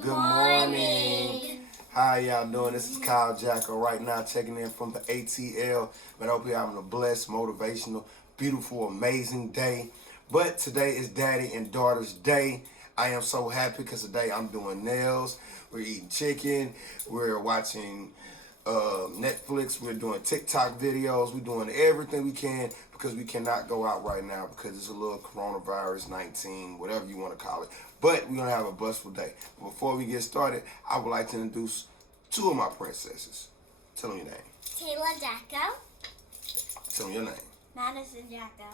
Good morning. How y'all doing? This is Kyle Jacko right now checking in from the ATL. But I hope you're having a blessed, motivational, beautiful, amazing day. But today is Daddy and Daughter's Day. I am so happy because today I'm doing nails. We're eating chicken. We're watching Netflix. We're doing TikTok videos. We're doing everything we can because we cannot go out right now because it's a little coronavirus 19, whatever you want to call it. But we're going to have a blissful day. But before we get started, I would like to introduce two of my princesses. Tell them your name. Taylor Jacko. Tell them your name. Madison Jacko.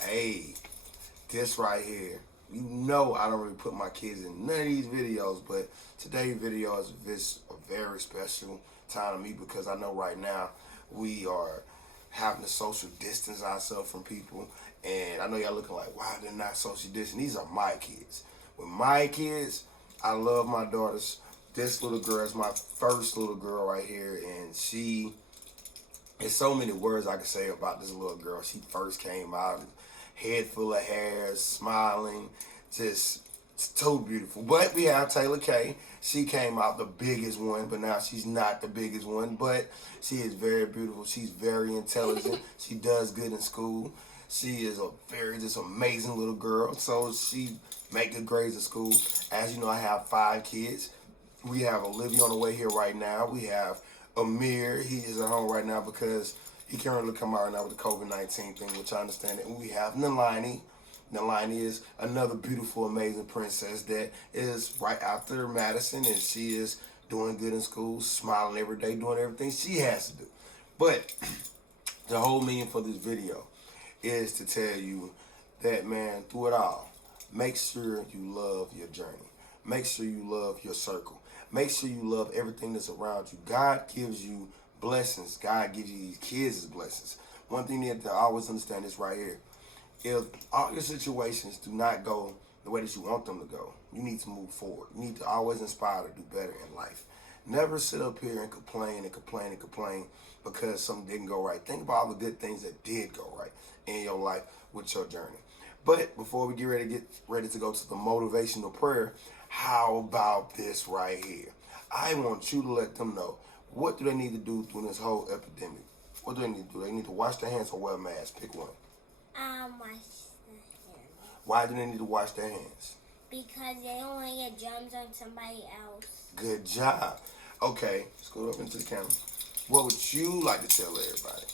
Hey, this right here. You know I don't really put my kids in none of these videos, but today's video is a very special time to me because I know right now we are having to social distance ourselves from people, and I know y'all looking like, why they're not social distance? These are my kids. With my kids, I love my daughters. This little girl is my first little girl right here, and there's so many words I could say about this little girl. She first came out, head full of hair, smiling, just so beautiful. But we have Taylor K. She came out the biggest one, but now she's not the biggest one. But she is very beautiful. She's very intelligent. She does good in school. She is a very just amazing little girl. So she make good grades at school. As you know, I have 5 kids. We have Olivia on the way here right now. We have Amir. He is at home right now because he can't really come out right now with the COVID-19 thing, which I understand. And we have Nalani. Nalani is another beautiful, amazing princess that is right after Madison, and she is doing good in school, smiling every day, doing everything she has to do. But the whole meaning for this video is to tell you that, man, through it all, make sure you love your journey. Make sure you love your circle. Make sure you love everything that's around you. God gives you blessings. God gives you these kids as blessings. One thing you have to always understand is right here. If all your situations do not go the way that you want them to go, you need to move forward. You need to always inspire to do better in life. Never sit up here and complain and complain and complain because something didn't go right. Think about all the good things that did go right in your life with your journey. But before we get ready to go to the motivational prayer, how about this right here? I want you to let them know, what do they need to do through this whole epidemic? What do they need to do? They need to wash their hands or wear a mask. Pick one. Wash the hands. Why do they need to wash their hands? Because they don't want to get germs on somebody else. Good job. Okay, let's go up into the camera. What would you like to tell everybody?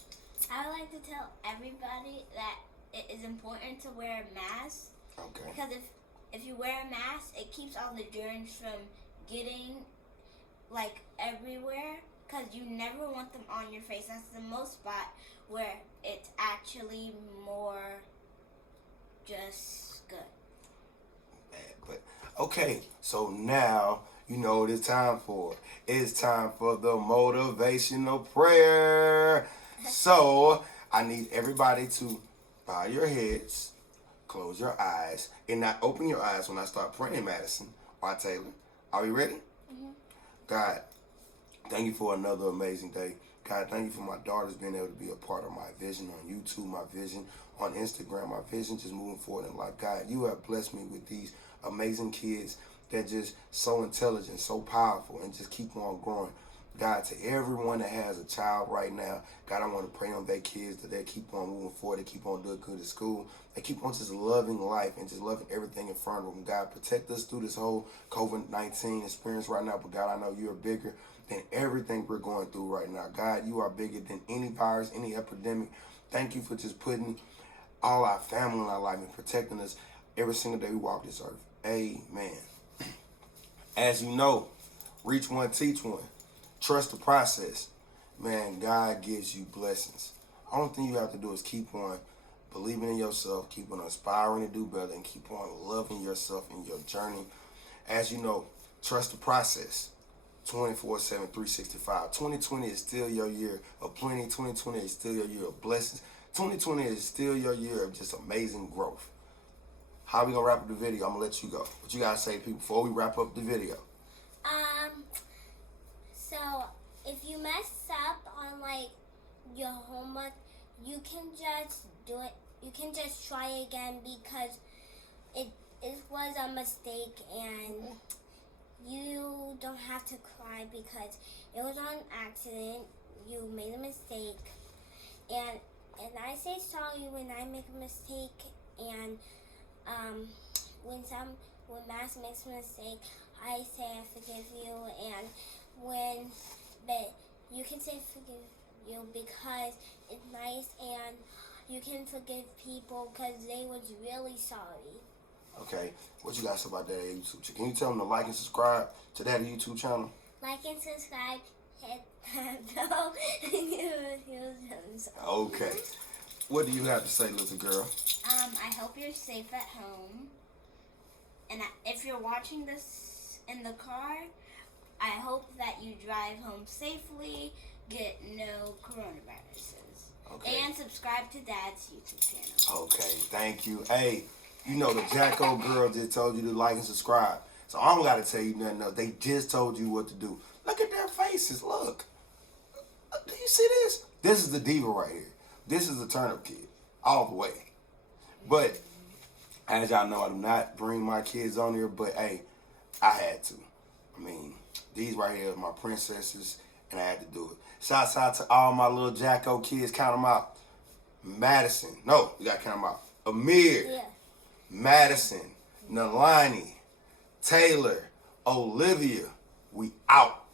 I would like to tell everybody that it is important to wear a mask. Okay. Because if you wear a mask, it keeps all the germs from getting like everywhere. Because you never want them on your face. That's the most spot where it's actually more just good. Bad, but okay, so now you know what it's time for. It's time for the motivational prayer. So I need everybody to bow your heads, close your eyes, and not open your eyes when I start praying, Madison. Why, Taylor? Are we ready? Mm-hmm. God, thank you for another amazing day. God, thank you for my daughters being able to be a part of my vision on YouTube, my vision on Instagram, my vision just moving forward in life. God, you have blessed me with these amazing kids that just so intelligent, so powerful, and just keep on growing. God, to everyone that has a child right now, God, I want to pray on their kids that they keep on moving forward, they keep on doing good at school, they keep on just loving life and just loving everything in front of them. God, protect us through this whole COVID-19 experience right now, but God, I know you're bigger than everything we're going through right now. God, you are bigger than any virus, any epidemic. Thank you for just putting all our family in our life and protecting us every single day we walk this earth. Amen. As you know, reach one, teach one. Trust the process. Man, God gives you blessings. Only thing you have to do is keep on believing in yourself, keep on aspiring to do better, and keep on loving yourself in your journey. As you know, trust the process. 24/7, 365. 2020 is still your year of plenty. 2020 is still your year of blessings. 2020 is still your year of just amazing growth. How we gonna wrap up the video? I'm gonna let you go. What you gotta say, people, before we wrap up the video? So if you mess up on like your homework, you can just do it. You can just try again because it was a mistake and you don't have to cry because it was on accident. You made a mistake, and I say sorry when I make a mistake, and when Madison makes a mistake, I say I forgive you, and but you can say forgive you because it's nice, and you can forgive people because they was really sorry. Okay, what you got to say about that YouTube channel? Can you tell them to like and subscribe to that YouTube channel? Like and subscribe, hit that bell, Okay. What do you have to say, little girl? I hope you're safe at home. And if you're watching this in the car, I hope that you drive home safely, get no coronaviruses. Okay. And subscribe to Dad's YouTube channel. Okay, thank you. Hey, you know the Jacko girl just told you to like and subscribe. So I don't got to tell you nothing else. They just told you what to do. Look at their faces. Look. Do you see this? This is the diva right here. This is the turnip kid. All the way. But, as y'all know, I do not bring my kids on here. But, hey, I had to. I mean, these right here are my princesses. And I had to do it. Shouts out to all my little Jacko kids. Count them out. Madison. No, you got to count them out. Amir. Yeah. Madison. Nalani. Taylor. Olivia. We out.